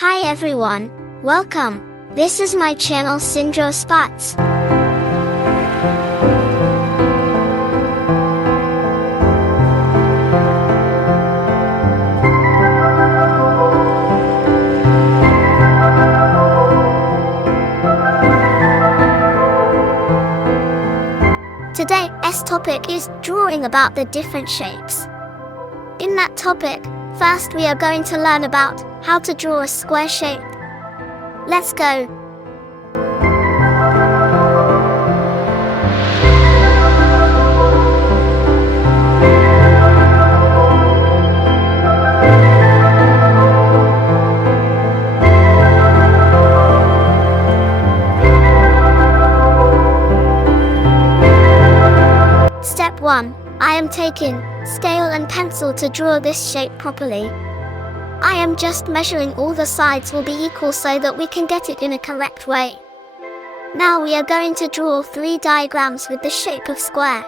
Hi everyone, welcome. This is my channel Syndro Spots. Today's topic is drawing about the different shapes. In that topic, first we are going to learn about how to draw a square shape. Let's go. Step 1. I am taking scale and pencil to draw this shape properly. I am just measuring all the sides will be equal so that we can get it in a correct way. Now we are going to draw 3 diagrams with the shape of square.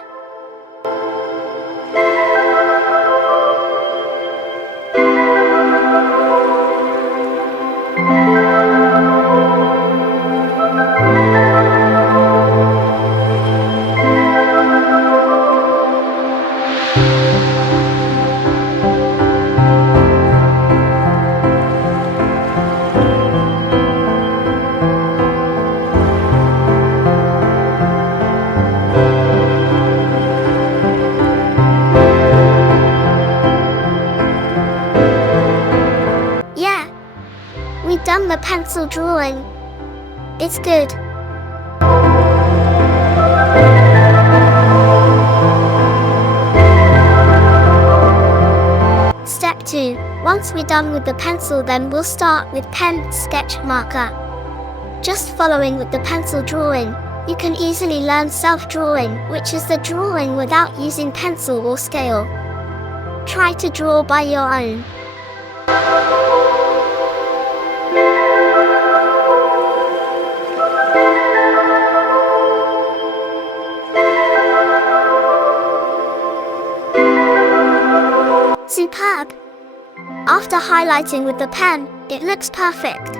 We've done the pencil drawing. It's good. Step 2. Once we're done with the pencil, then we'll start with pen sketch marker. Just following with the pencil drawing, you can easily learn self-drawing, which is the drawing without using pencil or scale. Try to draw by your own. Superb! After highlighting with the pen, it looks perfect.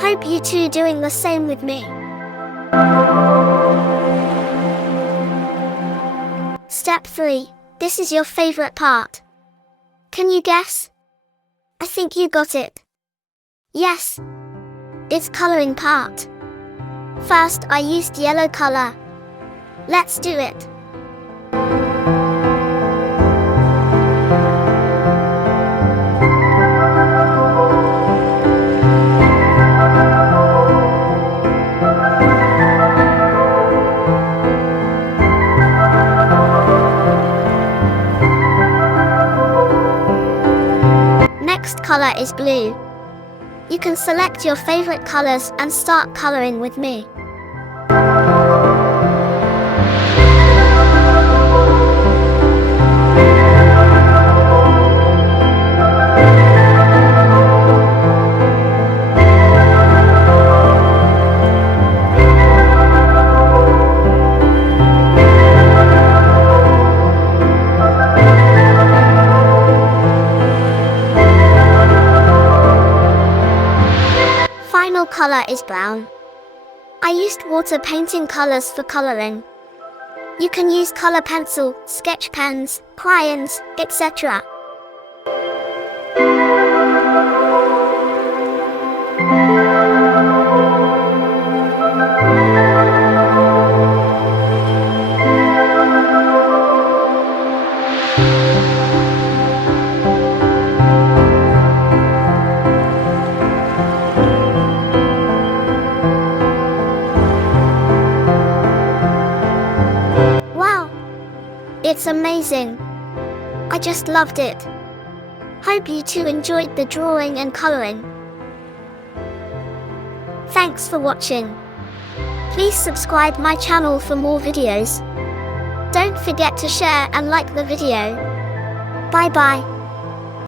Hope you two doing the same with me. Step 3. This is your favorite part. Can you guess? I think you got it. Yes. It's coloring part. First, I used yellow color. Let's do it. Next color is blue. You can select your favorite colors and start coloring with me. Final color is brown. I used water painting colors for coloring. You can use color pencil, sketch pens, crayons, etc. It's amazing. I just loved it. Hope you two enjoyed the drawing and coloring. Thanks for watching. Please subscribe my channel for more videos. Don't forget to share and like the video. Bye bye.